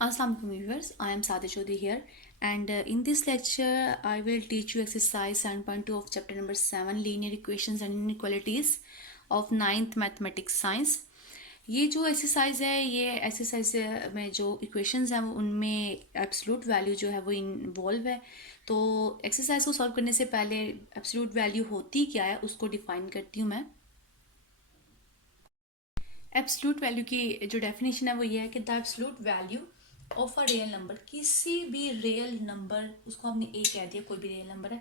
Assalamualaikum viewers, I am Sada Chaudhary here, and in this lecture I will teach you exercise 7.2 of chapter number 7 linear equations and inequalities of ninth mathematics science. ये जो exercise है ये exercise में जो equations हैं वो उनमें absolute value जो है वो इन्वॉल्व है। तो एक्सरसाइज को सॉल्व करने से पहले एब्सोल्यूट वैल्यू होती क्या है उसको डिफाइन करती हूँ मैं। एब्सोल्यूट वैल्यू की जो डेफिनेशन है वो ये है कि the absolute value of a real number, किसी भी रियल नंबर, उसको हमने ए कह दिया, कोई भी रियल नंबर है,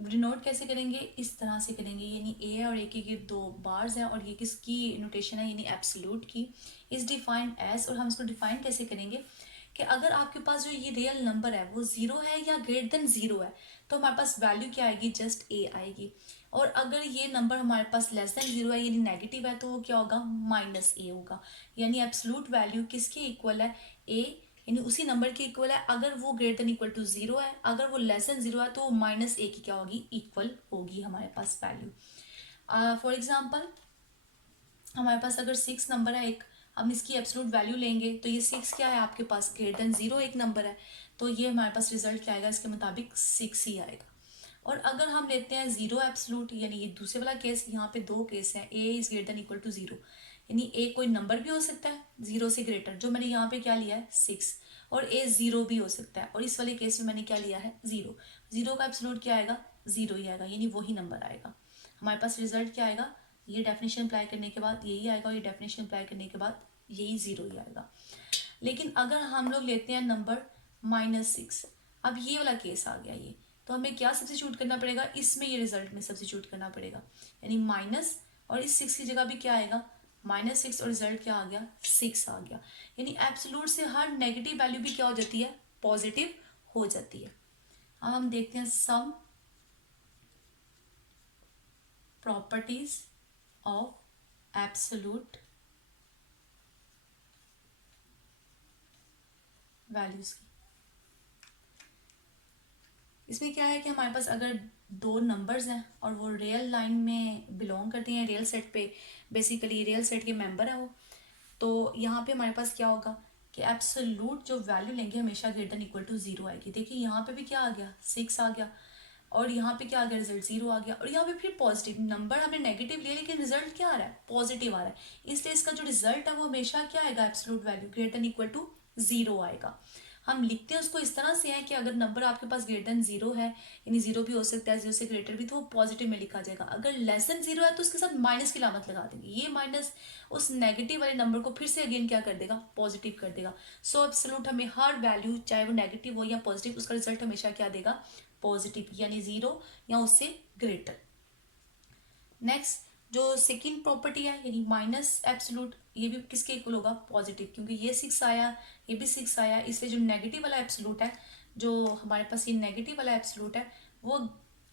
डिनोट कैसे करेंगे, इस तरह से करेंगे, यानी ए है और ए के दो बार्स हैं और ये किसकी नोटेशन है, यानी एब्सोल्यूट की, इज डिफाइंड एज। और हम इसको डिफाइन कैसे करेंगे कि अगर आपके पास जो ये रियल नंबर है वो जीरो है या ग्रेटर देन जीरो है तो हमारे पास वैल्यू क्या आएगी, जस्ट ए आएगी। और अगर ये नंबर हमारे पास लेस देन जीरो है यानी नेगेटिव है तो वो क्या होगा, माइनस ए होगा। यानी एब्सोल्यूट वैल्यू किसके इक्वल है, ए, यानी उसी नंबर के इक्वल है। अगर वो greater than equal to zero है, अगर वो लेस देन जीरो है तो माइनस ए की क्या होगी, इक्वल होगी हमारे पास वैल्यू। फॉर एग्जाम्पल हमारे पास अगर सिक्स नंबर है एक, हम इसकी एब्सोल्यूट वैल्यू लेंगे तो ये सिक्स क्या है आपके पास, ग्रेटर देन जीरो एक नंबर है, तो ये हमारे पास रिजल्ट क्या आएगा, इसके मुताबिक सिक्स ही आएगा। और अगर हम लेते हैं जीरो एब्सोल्यूट, यानी ये दूसरे वाला केस, यहाँ पे दो केस हैं, A is greater than equal to zero, यानी ए कोई नंबर भी हो सकता है जीरो से ग्रेटर, जो मैंने यहाँ पे क्या लिया है सिक्स, और ए जीरो भी हो सकता है, और इस वाले केस में मैंने क्या लिया है जीरो। जीरो का एब्सोल्यूट क्या आएगा, जीरो ही आएगा, यानी वही नंबर आएगा। हमारे पास रिजल्ट क्या आएगा, ये डेफिनेशन अप्लाई करने के बाद यही आएगा और ये डेफिनेशन अप्लाई करने के बाद यही जीरो ही आएगा। लेकिन अगर हम लोग लेते हैं नंबर -6, अब ये वाला केस आ गया ये, तो हमें क्या सब्सिट्यूट करना पड़ेगा, इसमें ये रिजल्ट में सब्सिट्यूट करना पड़ेगा, यानी माइनस और इस सिक्स की जगह भी क्या आएगा, -6, और रिजल्ट क्या आ गया, सिक्स आ गया। यानी एब्सोल्यूट से हर नेगेटिव वैल्यू भी क्या हो जाती है, पॉजिटिव हो जाती है। अब हम देखते हैं some properties of absolute values की। इसमें क्या है कि हमारे पास अगर दो नंबर्स हैं और वो रियल लाइन में बिलोंग करते हैं, रियल सेट पे, बेसिकली रियल सेट के मेंबर है वो, तो यहाँ पे हमारे पास क्या होगा कि एब्सोल्यूट जो वैल्यू लेंगे हमेशा greater than equal to zero आएगी। देखिए यहाँ पे भी क्या आ गया, सिक्स आ गया, और यहाँ पे क्या आ गया, रिजल्ट जीरो आ गया, और यहाँ पे फिर पॉजिटिव नंबर हमने नेगेटिव लिया लेकिन रिजल्ट क्या आ रहा है, पॉजिटिव आ रहा है, इसलिए इसका जो रिजल्ट है वो हमेशा क्या आएगा, absolute value greater than equal to zero आएगा। हम लिखते हैं उसको इस तरह से है कि अगर नंबर आपके पास ग्रेटर देन जीरो है, यानी जीरो भी हो सकता है, जीरो से ग्रेटर भी, तो वो पॉजिटिव में लिखा जाएगा। अगर लेस देन जीरो है तो उसके साथ माइनस की लामत लगा देंगे, ये माइनस उस नेगेटिव वाले नंबर को फिर से अगेन क्या कर देगा, पॉजिटिव कर देगा। सो एब्सोल्यूट हमें हर वैल्यू चाहे वो नेगेटिव हो या पॉजिटिव, उसका रिजल्ट हमेशा क्या देगा, पॉजिटिव, यानी जीरो या उससे ग्रेटर। नेक्स्ट जो सेकेंड प्रॉपर्टी है यानी माइनस एब्सोल्यूट, ये भी किसके इक्वल होगा, पॉजिटिव, क्योंकि ये सिक्स आया ये भी सिक्स आया, इसलिए जो नेगेटिव वाला एब्सोल्यूट है, जो हमारे पास ये नेगेटिव वाला एब्सोल्यूट है, वो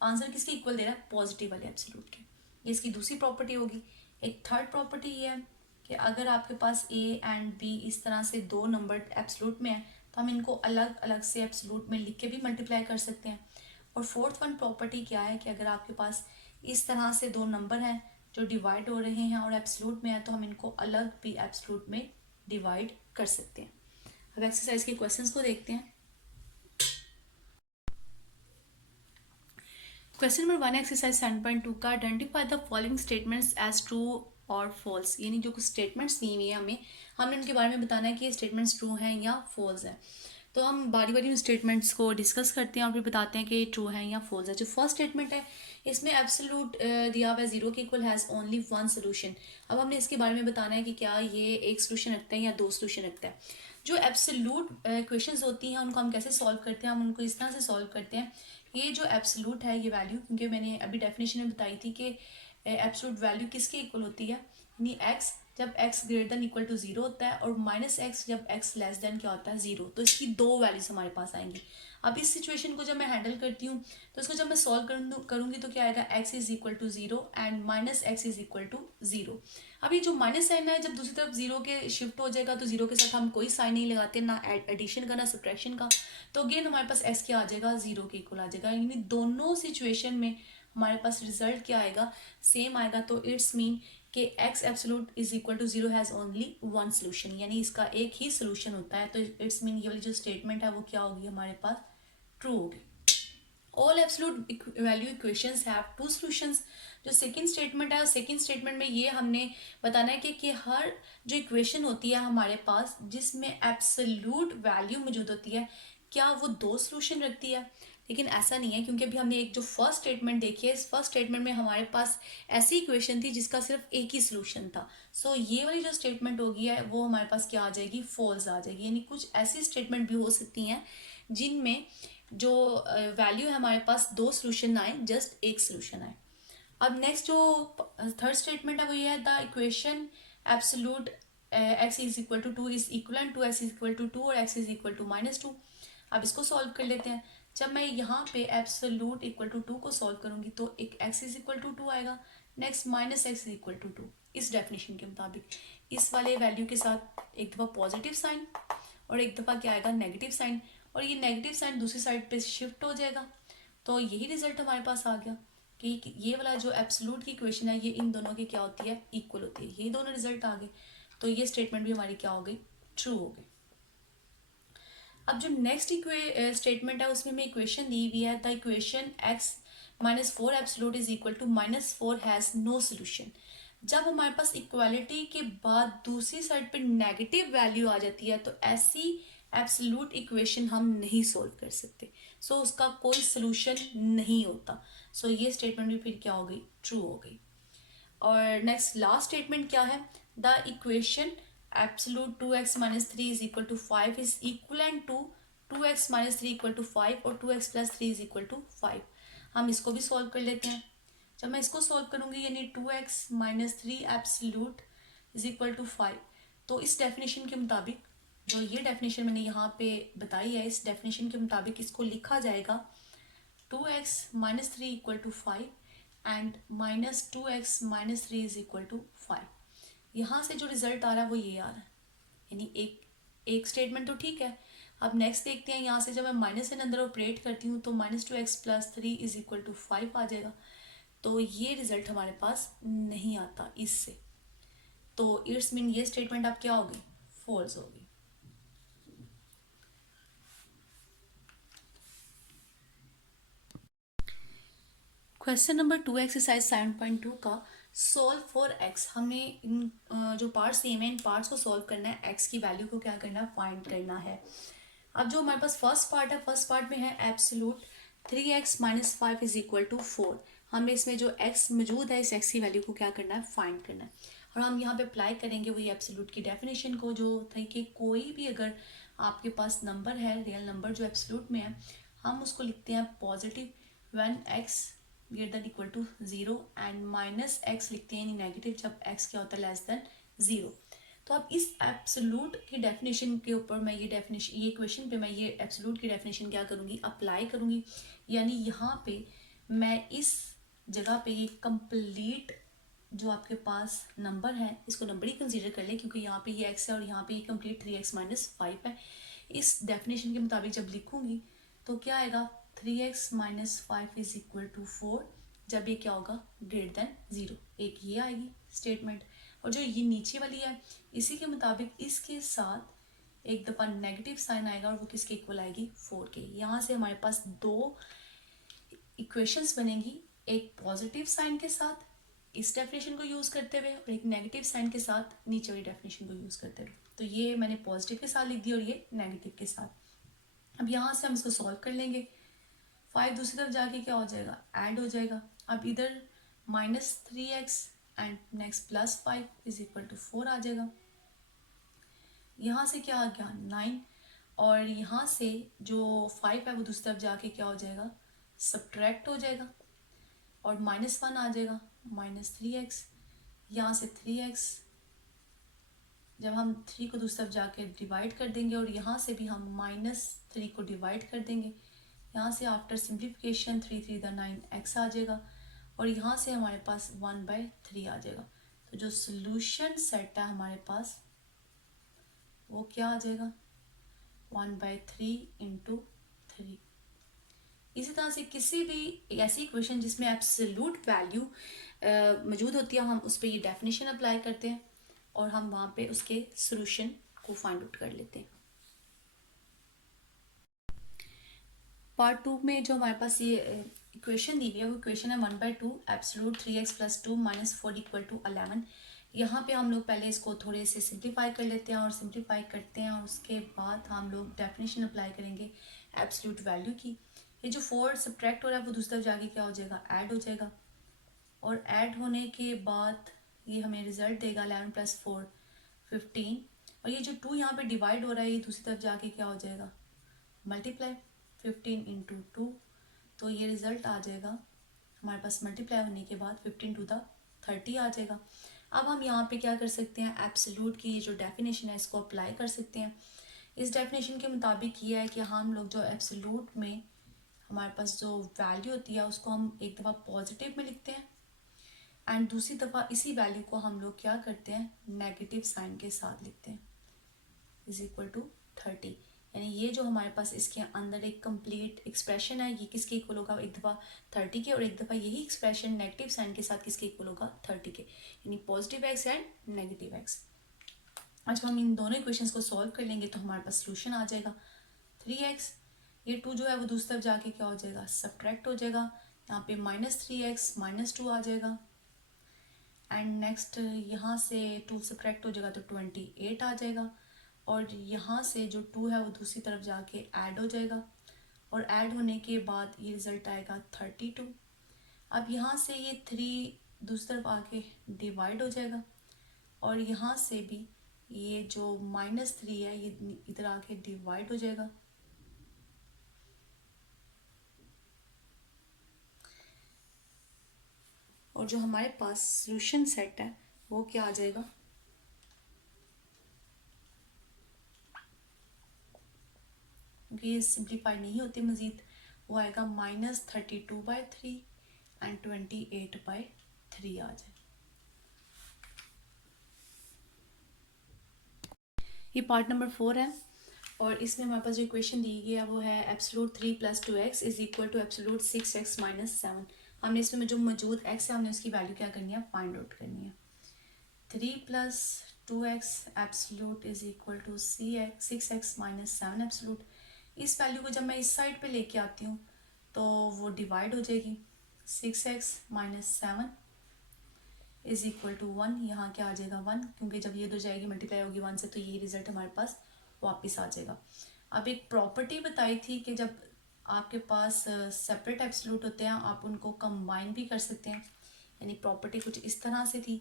आंसर किसके इक्वल दे रहा है, पॉजिटिव वाले एब्सोल्यूट के। ये इसकी दूसरी प्रॉपर्टी होगी। एक थर्ड प्रॉपर्टी ये है कि अगर आपके पास ए एंड बी इस तरह से दो नंबर एब्सोल्यूट में है तो हम इनको अलग अलग से एब्सोल्यूट में लिख के भी मल्टीप्लाई कर सकते हैं। और फोर्थ वन प्रॉपर्टी क्या है कि अगर आपके पास इस तरह से दो नंबर हैं जो डिवाइड हो रहे हैं और एब्सोल्यूट में है तो हम इनको अलग भी एब्सोल्यूट में डिवाइड कर सकते हैं। अब एक्सरसाइज के क्वेश्चंस को देखते हैं। क्वेश्चन नंबर 1 एक्सरसाइज 7.2 का, identify the following statements as true और फॉल्स, यानी जो कुछ स्टेटमेंट्स दी हुई है हमने उनके बारे में बताना है कि ये स्टेटमेंट्स ट्रू हैं या फॉल्स हैं। तो हम बारी बारी उन स्टेटमेंट्स को डिस्कस करते हैं और फिर बताते हैं कि ये ट्रू है या फॉल्स है। जो फर्स्ट स्टेटमेंट है इसमें एब्सोल्यूट दिया हुआ है जीरो के equal has only one solution. अब हमने इसके बारे में बताना है कि क्या ये एक सोल्यूशन रखता है या दो सोल्यूशन रखता है। जो एब्सोल्यूट क्वेश्चंस होती हैं उनको हम कैसे सॉल्व करते हैं, हम उनको इस तरह से सॉल्व करते हैं, ये जो एब्सोल्यूट है ये वैल्यू, क्योंकि मैंने अभी डेफिनेशन में बताई थी कि एब्सोल्यूट वैल्यू किसके इक्वल होती है, यानी एक्स जब x greater than equal to zero होता है और माइनस एक्स जब एक्स लेस देन क्या होता है, जीरो, तो इसकी दो वैल्यूज हमारे पास आएंगी। अब इस सिचुएशन को जब मैं हैंडल करती हूँ तो इसको जब मैं सॉल्व करूंगी तो क्या आएगा, x is equal to zero and minus x is equal to zero. अब ये जो माइनस साइन है जब दूसरी तरफ जीरो के शिफ्ट हो जाएगा तो जीरो के साथ हम कोई साइन नहीं लगाते, ना एडिशन का ना सब्ट्रैक्शन का, तो अगेन हमारे पास एक्स क्या आ जाएगा, जीरो के इक्वल आ जाएगा। यानी दोनों सिचुएशन में हमारे पास रिजल्ट क्या आएगा, सेम आएगा। तो इट्स मीन कि x absolute is equal to 0 has only one solution, यानी इसका एक ही सोल्यूशन होता है। तो इट्स मीन ये वाली जो स्टेटमेंट है वो क्या होगी हमारे पास, ट्रू होगी। All absolute value equations have two solutions. जो सेकंड स्टेटमेंट है, सेकंड स्टेटमेंट में ये हमने बताना है कि हर जो इक्वेशन होती है हमारे पास जिसमें एब्सोल्यूट वैल्यू मौजूद होती है, क्या वो दो सॉल्यूशन रखती है? लेकिन ऐसा नहीं है, क्योंकि अभी हमने एक जो फर्स्ट स्टेटमेंट देखी है, इस फर्स्ट स्टेटमेंट में हमारे पास ऐसी इक्वेशन थी जिसका सिर्फ एक ही सॉल्यूशन था। सो ये वाली जो स्टेटमेंट होगी है वो हमारे पास क्या आ जाएगी, फॉल्स आ जाएगी। यानी कुछ ऐसी स्टेटमेंट भी हो सकती हैं जिनमें जो वैल्यू है हमारे पास दो सोल्यूशन ना आए, जस्ट एक सोल्यूशन आए। अब नेक्स्ट जो थर्ड स्टेटमेंट है वो ये है, the equation absolute x is equal to 2 is equal to x is equal to 2 और एक्स इज इक्वल टू -2। अब इसको सॉल्व कर लेते हैं। जब मैं यहाँ पे एब्सोल्यूट इक्वल टू 2 को सॉल्व करूंगी तो एक एक्स इज इक्वल टू 2 आएगा, next minus x is equal to 2। इस डेफिनेशन के मुताबिक इस वाले वैल्यू के साथ एक दफ़ा पॉजिटिव साइन और एक दफ़ा क्या आएगा, नेगेटिव साइन, और ये नेगेटिव साइन दूसरी साइड पे शिफ्ट हो जाएगा। तो यही रिजल्ट हमारे पास आ गया कि ये वाला जो एब्सोल्यूट की इक्वेशन है ये इन दोनों की क्या होती है, इक्वल होती है। ये दोनों रिजल्ट आ गए, तो ये स्टेटमेंट भी हमारी क्या हो गई, ट्रू हो गई। अब जो नेक्स्ट स्टेटमेंट है उसमें हमें इक्वेशन दी हुई है, the equation x -4 absolute is equal to -4 has no solution. जब हमारे पास इक्वालिटी के बाद दूसरी साइड पे नेगेटिव वैल्यू आ जाती है तो ऐसी एब्सोल्यूट इक्वेशन हम नहीं सोल्व कर सकते। सो उसका कोई सोल्यूशन नहीं होता। सो ये स्टेटमेंट भी फिर क्या हो गई, ट्रू हो गई। और नेक्स्ट लास्ट स्टेटमेंट क्या है, the equation absolute 2x - 3 is equal to 5 is equivalent to 2x - 3 equal to 5 और 2x + 3 इज इक्वल टू 5। हम इसको भी सॉल्व कर लेते हैं। जब मैं इसको सॉल्व करूंगी यानी 2x - 3 absolute is equal to 5, तो इस डेफिनेशन के मुताबिक, जो ये डेफिनेशन मैंने यहाँ पे बताई है, इस डेफिनेशन के मुताबिक इसको लिखा जाएगा 2x - 3 equal to 5 and -2x - 3 is equal to 5। यहाँ से जो रिजल्ट आ रहा है वो ये आ रहा है, यानी एक स्टेटमेंट तो ठीक है। अब नेक्स्ट देखते हैं, यहाँ से जब मैं माइनस एन अंदर ऑपरेट करती हूँ तो -2x + 3 इज इक्वल टू 5 आ जाएगा। तो ये रिजल्ट हमारे पास नहीं आता इससे, तो इट्स मीन ये स्टेटमेंट अब क्या होगी, फॉल्स होगी। क्वेश्चन नंबर 2 एक्सरसाइज 7.2 का सोल्व फॉर एक्स। हमें इन जो पार्ट्स सेम है इन पार्ट्स को सोल्व करना है, एक्स की वैल्यू को क्या करना है, फाइंड करना है। अब जो हमारे पास फर्स्ट पार्ट है, फर्स्ट पार्ट में है absolute 3x - 5 is equal to 4। हमें इसमें जो x मौजूद है इस x की वैल्यू को क्या करना है, फाइंड करना है। और हम यहाँ पे अप्लाई करेंगे वही एब्सोल्यूट की डेफिनेशन को, जो था कि कोई भी अगर आपके पास नंबर है, रियल नंबर जो एब्सोल्यूट में है, हम उसको लिखते हैं positive when x greater than equal to 0 and -x लिखते हैं नेगेटिव जब x क्या होता है, लेस देन 0। तो अब इस एब्सोल्यूट की डेफिनेशन के ऊपर मैं ये क्वेश्चन पे मैं ये एब्सोल्यूट की डेफिनेशन क्या करूँगी, अप्लाई करूँगी। यानी यहाँ पे मैं इस जगह पे ये कंप्लीट जो आपके पास नंबर है इसको नंबर ही कंसीडर कर लें, क्योंकि यहाँ पे ये x है और यहाँ पे ये कंप्लीट 3x - 5 है। इस डेफिनेशन के मुताबिक जब लिखूंगी तो क्या आएगा, 3x - 5 इज इक्वल टू 4 जब ये क्या होगा, ग्रेटर देन 0। एक ये आएगी स्टेटमेंट, और जो ये नीचे वाली है इसी के मुताबिक इसके साथ एक दफ़ा नेगेटिव साइन आएगा और वो किसके इक्वल आएगी, 4 के। यहाँ से हमारे पास दो इक्वेशंस बनेंगी, एक पॉजिटिव साइन के साथ इस डेफिनेशन को यूज़ करते हुए और एक नेगेटिव साइन के साथ नीचे वाली डेफिनेशन को यूज़ करते हुए। तो ये मैंने पॉजिटिव के साथ लिख दी और ये नेगेटिव के साथ। अब यहाँ से हम इसको सॉल्व कर लेंगे। 5 दूसरी तरफ जाके क्या हो जाएगा, ऐड हो जाएगा। अब इधर -3x and next +5 is equal to 4 आ जाएगा। यहाँ से क्या आ गया, 9, और यहाँ से जो 5 है वो दूसरी तरफ जाके क्या हो जाएगा, सब्ट्रैक्ट हो जाएगा और -1 आ जाएगा, -3x। यहाँ से 3x, जब हम 3 को दूसरी तरफ जाके डिवाइड कर देंगे और यहाँ से भी हम -3 को डिवाइड कर देंगे। यहाँ से आफ्टर सिंप्लीफिकेशन 3 3 द 9x आ जाएगा और यहाँ से हमारे पास 1/3 आ जाएगा। तो जो सोल्यूशन सेट है हमारे पास वो क्या आ जाएगा, 1/3 × 3। इसी तरह से किसी भी ऐसी इक्वेशन जिसमें एब्सोल्यूट वैल्यू मौजूद होती है, हम उस पर ये डेफिनेशन अप्लाई करते हैं और हम वहाँ पे उसके सोल्यूशन को फाइंड आउट कर लेते हैं। पार्ट 2 में जो हमारे पास ये इक्वेशन दी हुई है वो इक्वेशन है 1/2 एब्सोल्यूट 3x + 2 - 4 = 11। यहाँ पे हम लोग पहले इसको थोड़े से सिंप्लीफाई कर लेते हैं और सिंप्लीफाई करते हैं और उसके बाद हम लोग डेफिनेशन अप्लाई करेंगे एब्सोल्यूट वैल्यू की। ये जो 4 सब्ट्रैक्ट हो रहा है वो दूसरी तरफ जाके क्या हो जाएगा, ऐड हो जाएगा, और ऐड होने के बाद ये हमें रिजल्ट देगा 11 + 4 15। और ये जो 2 यहाँ पे डिवाइड हो रहा है ये दूसरी तरफ जाके क्या हो जाएगा, मल्टीप्लाई 15 × 2, तो ये रिजल्ट आ जाएगा हमारे पास मल्टीप्लाई होने के बाद 15 × 30 आ जाएगा। अब हम यहाँ पे क्या कर सकते हैं, एब्सोल्यूट की ये जो डेफिनेशन है इसको अप्लाई कर सकते हैं। इस डेफिनेशन के मुताबिक ये है कि हम लोग जो एब्सोल्यूट में हमारे पास जो वैल्यू होती है उसको हम एक दफ़ा पॉजिटिव में लिखते हैं एंड दूसरी दफ़ा इसी वैल्यू को हम लोग क्या करते हैं, नेगेटिव साइन के साथ लिखते हैं, = 30। यानी ये जो हमारे पास इसके अंदर एक कंप्लीट एक्सप्रेशन है ये किसके इक्वल होगा, एक दफ़ा 30 के और एक दफ़ा यही एक्सप्रेशन नेगेटिव साइन के साथ किसके इक्वल होगा, 30 के, यानी positive x and negative x। अच्छा, हम इन दोनों इक्वेशंस को सॉल्व कर लेंगे तो हमारे पास सोल्यूशन आ जाएगा 3x। ये 2 जो है वो दूसरी तरफ जाके क्या हो जाएगा, सब्ट्रैक्ट हो जाएगा, यहाँ पे -3x -2 आ जाएगा एंड नेक्स्ट यहाँ से 2 सब्ट्रैक्ट हो जाएगा तो 28 आ जाएगा, और यहाँ से जो 2 है वो दूसरी तरफ जाके ऐड हो जाएगा और ऐड होने के बाद ये रिज़ल्ट आएगा 32। अब यहाँ से ये 3 दूसरी तरफ आके डिवाइड हो जाएगा और यहाँ से भी ये जो -3 है ये इधर आके डिवाइड हो जाएगा। और जो हमारे पास सॉल्यूशन सेट है वो क्या आ जाएगा, क्योंकि ये सिंप्लीफाई नहीं होती मज़ीद, वो आएगा -32/3 एंड 28/3 आ जाए। ये पार्ट नंबर 4 है और इसमें हमारे पास जो इक्वेशन दी गई है वो है एब्सोल्यूट 3 + 2x = एब्सोल्यूट 6x - 7। हमने इसमें जो मौजूद x है हमने उसकी वैल्यू क्या करनी है, फाइंड आउट करनी है। 3 + 2x एब्सोल्यूट = 6x - 7 एब्सोल्यूट। इस वैल्यू को जब मैं इस साइड पे लेके आती हूँ तो वो डिवाइड हो जाएगी, 6x - 7 = 1। यहाँ क्या आ जाएगा 1, क्योंकि जब ये दो जाएगी मल्टीप्लाई होगी 1 से तो ये रिजल्ट हमारे पास वापस आ जाएगा। अब एक प्रॉपर्टी बताई थी कि जब आपके पास सेपरेट एब्सोल्यूट होते हैं आप उनको कंबाइन भी कर सकते हैं, यानी प्रॉपर्टी कुछ इस तरह से थी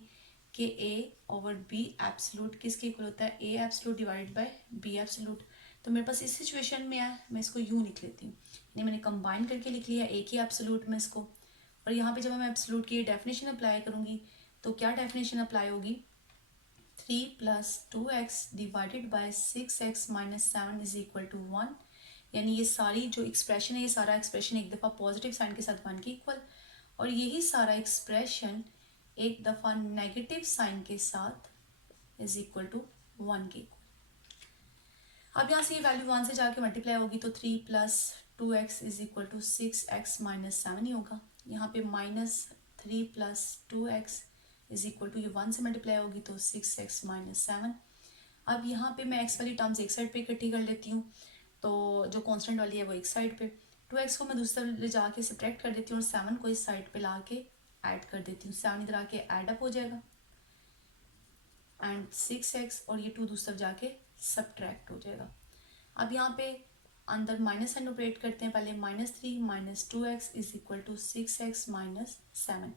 कि A/B एब्सोल्यूट किसके इक्वल होता है, A एब्सोल्यूट / B एब्सोल्यूट। तो मेरे पास इस सिचुएशन में है, मैं इसको यूँ लिख लेती हूँ, यानी मैंने कंबाइन करके लिख लिया एक ही एब्सोल्यूट में इसको। और यहाँ पे जब मैं एब्सोल्यूट की डेफिनेशन अप्लाई करूँगी तो क्या डेफिनेशन अप्लाई होगी, 3 + 2x / 6x - 7 = 1। यानी ये सारी जो एक्सप्रेशन है ये सारा एक्सप्रेशन एक दफ़ा पॉजिटिव साइन के साथ 1 के इक्वल और यही सारा एक्सप्रेशन एक दफ़ा नेगेटिव साइन के साथ = 1 के इक्वल। अब यहाँ से ये वैल्यू 1 से जाके मल्टीप्लाई होगी तो 3 + 2x = 6x - 7 ही होगा। यहाँ पे -3 + 2x = ये 1 से मल्टीप्लाई होगी तो 6x - 7। अब यहाँ पे मैं x वाली टर्म्स एक साइड पे इकट्ठी कर लेती हूँ, तो जो कांस्टेंट वाली है वो एक साइड पे, 2x को मैं दूसरी तरफ ले जाके सब्ट्रैक्ट कर देती हूँ और 7 को इस साइड पे ला के ऐड कर देती हूँ, 7 इधर आके ऐड अप हो जाएगा एंड 6x और ये 2 दूसरी तरफ जाके सब्ट्रैक्ट हो जाएगा। अब यहाँ पे अंदर माइनस साइन ऑपरेट करते हैं, पहले -3 - 2x = 6x - 7।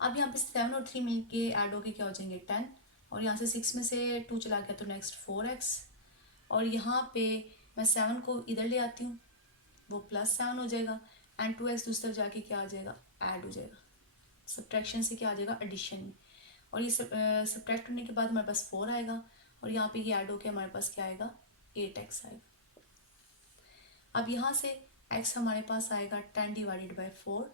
अब यहाँ पे 7 और 3 मिलके ऐड होके क्या हो जाएंगे 10, और यहाँ से 6 में से 2 चला गया तो नेक्स्ट 4x, और यहाँ पे मैं 7 को इधर ले आती हूँ वो +7 हो जाएगा एंड 2x दूसरी तरफ जाके क्या आ जाएगा, ऐड हो जाएगा, सब्ट्रैक्शन से क्या आ जाएगा, एडिशन में, और ये सब्ट्रैक्ट होने के बाद हमारे पास 4 आएगा और यहाँ पे ये ऐड होके हमारे पास क्या आएगा, 8x आएगा। अब यहाँ से x हमारे पास आएगा 10 / 4,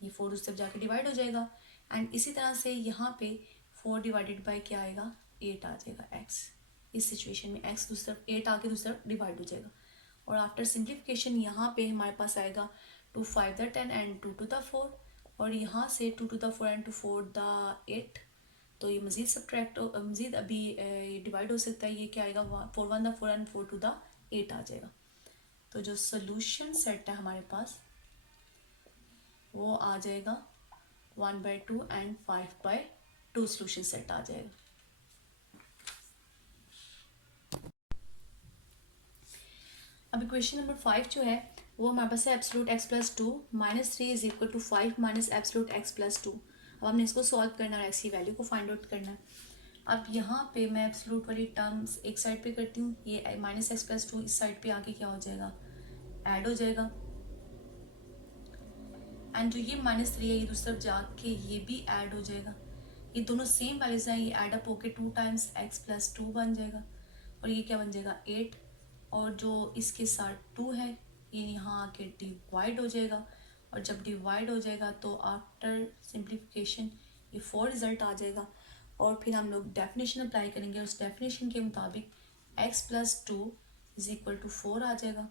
ये 4 उस तरफ जाके डिवाइड हो जाएगा एंड इसी तरह से यहाँ पे 4 डिवाइडेड बाय क्या आएगा, 8 आ जाएगा x। इस सिचुएशन में x दूसरी तरफ 8 आके दूसरी तरफ डिवाइड हो जाएगा और आफ्टर सिंप्लीफिकेशन यहाँ पे हमारे पास आएगा 2 5 द 10 एंड 2 2 द 4, और यहाँ से 2 2 द 4 एंड 2 4 द 8। तो ये मज़ीद सब्ट्रैक्ट मज़ीद अभी ये डिवाइड हो सकता है। ये क्या आएगा 4 1 द 4 एंड 4 2 द 8 आ जाएगा। तो जो सोल्यूशन सेट है हमारे पास वो आ जाएगा 1/2 एंड 5/2 सोल्यूशन सेट आ जाएगा। अब इक्वेशन नंबर 5 जो है वो हमारे पास है absolute x plus 2 -3 is equal to 5 minus absolute x plus 2। अब हमने इसको सॉल्व करना है और x की वैल्यू को फाइंड आउट करना है। अब यहाँ पे मैं एब्सोल्यूट वाली टर्म्स एक साइड पे करती हूँ, ये -x प्लस 2 इस साइड पे आके क्या हो जाएगा, ऐड हो जाएगा। एंड जो ये -3 है ये दूसरी तरफ जाके ये भी ऐड हो जाएगा। ये दोनों सेम वैल्यूज हैं, ये ऐड अप होके 2 टाइम्स x प्लस 2 बन जाएगा, और ये क्या बन जाएगा 8, और जो इसके साथ 2 है ये यहाँ आके डिवाइड हो जाएगा, और जब डिवाइड हो जाएगा तो आफ्टर सिंप्लीफिकेशन ये 4 रिजल्ट आ जाएगा। और फिर हम लोग डेफिनेशन अप्लाई करेंगे, और उस डेफिनेशन के मुताबिक x plus 2 is equal to 4 आ जाएगा,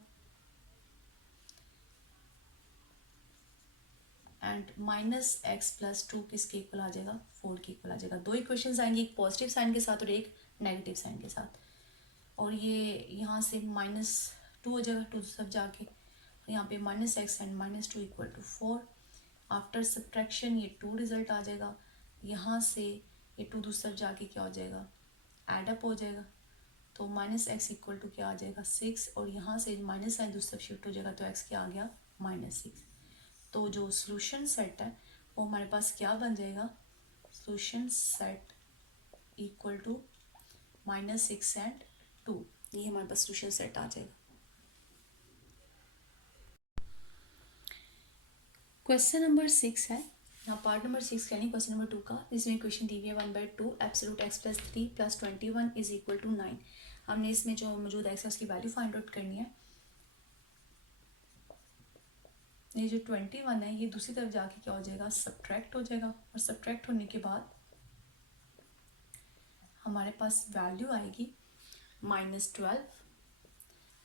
एंड -x प्लस 2 किसके इक्वल आ जाएगा, 4 के इक्वल आ जाएगा। दो इक्वेशंस आएंगी, एक पॉजिटिव साइन के साथ और एक नेगेटिव साइन के साथ। और ये यहाँ से -2 हो जाएगा 2 सब जाके, यहाँ पे -x and -2 equal to 4। After subtraction ये 2 रिजल्ट आ जाएगा, यहाँ से ये 2 दूसरी तरफ जाके क्या हो जाएगा, एड अप हो जाएगा। तो -x इक्वल टू क्या आ जाएगा 6, और यहाँ से माइनस साइन दूसरी तरफ शिफ्ट हो जाएगा, तो x क्या आ गया -6। तो जो सोल्यूशन सेट है वो हमारे पास क्या बन जाएगा, solution set equal to -6 and 2, ये हमारे पास सोल्यूशन सेट आ जाएगा। क्वेश्चन नंबर 6 है, यहाँ पार्ट नंबर 6 यानी क्वेश्चन नंबर 2 का, जिसमें इक्वेशन दी हुई है 1/2 absolute x plus 3 plus 21 is equal to 9। हमने इसमें जो मौजूद x है उसकी वैल्यू फाइंड आउट करनी है। ये जो 21 है ये दूसरी तरफ जाके क्या हो जाएगा, सब्ट्रैक्ट हो जाएगा, और सब्ट्रैक्ट होने के बाद हमारे पास वैल्यू आएगी -12,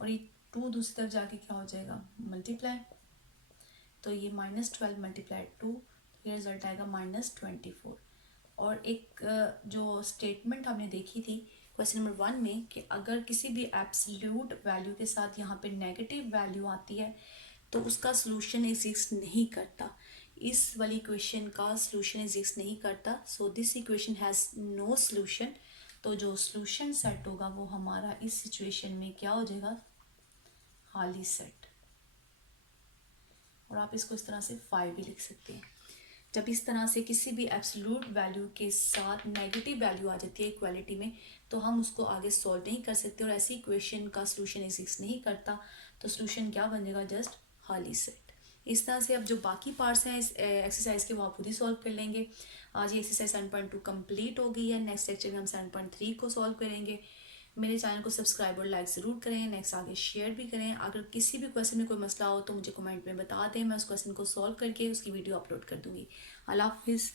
और ये 2 दूसरी तरफ जाके क्या हो जाएगा, मल्टीप्लाई। तो ये -12 मल्टीप्लाई 2, ये रिजल्ट आएगा -24। और एक जो स्टेटमेंट हमने देखी थी क्वेश्चन नंबर 1 में कि अगर किसी भी एब्सोल्यूट वैल्यू के साथ यहाँ पे नेगेटिव वैल्यू आती है तो उसका सॉल्यूशन एग्जिस्ट नहीं करता। इस वाली इक्वेशन का सॉल्यूशन एग्जिस्ट नहीं करता, so this equation has no solution. तो जो सॉल्यूशन सेट होगा वो हमारा इस सिचुएशन में क्या हो जाएगा, खाली सेट। और आप इसको इस तरह से 5 भी लिख सकते हैं। जब इस तरह से किसी भी एब्सोल्यूट वैल्यू के साथ नेगेटिव वैल्यू आ जाती है इक्वालिटी में तो हम उसको आगे सॉल्व नहीं कर सकते, और ऐसी इक्वेशन का सॉल्यूशन एग्जिस्ट नहीं करता, तो सॉल्यूशन क्या बन जाएगा, जस्ट खाली सेट। इस तरह से अब जो बाकी पार्ट्स हैं इस एक्सरसाइज के वो आप खुद ही सॉल्व कर लेंगे। आज ये एक्सरसाइज 7.2 कंप्लीट हो गई है। नेक्स्ट लेक्चर में हम 7.3 को सॉल्व करेंगे। मेरे चैनल को सब्सक्राइब और लाइक ज़रूर करें, नेक्स्ट आगे शेयर भी करें। अगर किसी भी क्वेश्चन में कोई मसला हो तो मुझे कमेंट में बता दें, मैं उस क्वेश्चन को सॉल्व करके उसकी वीडियो अपलोड कर दूँगी। अल्लाह हाफिज़।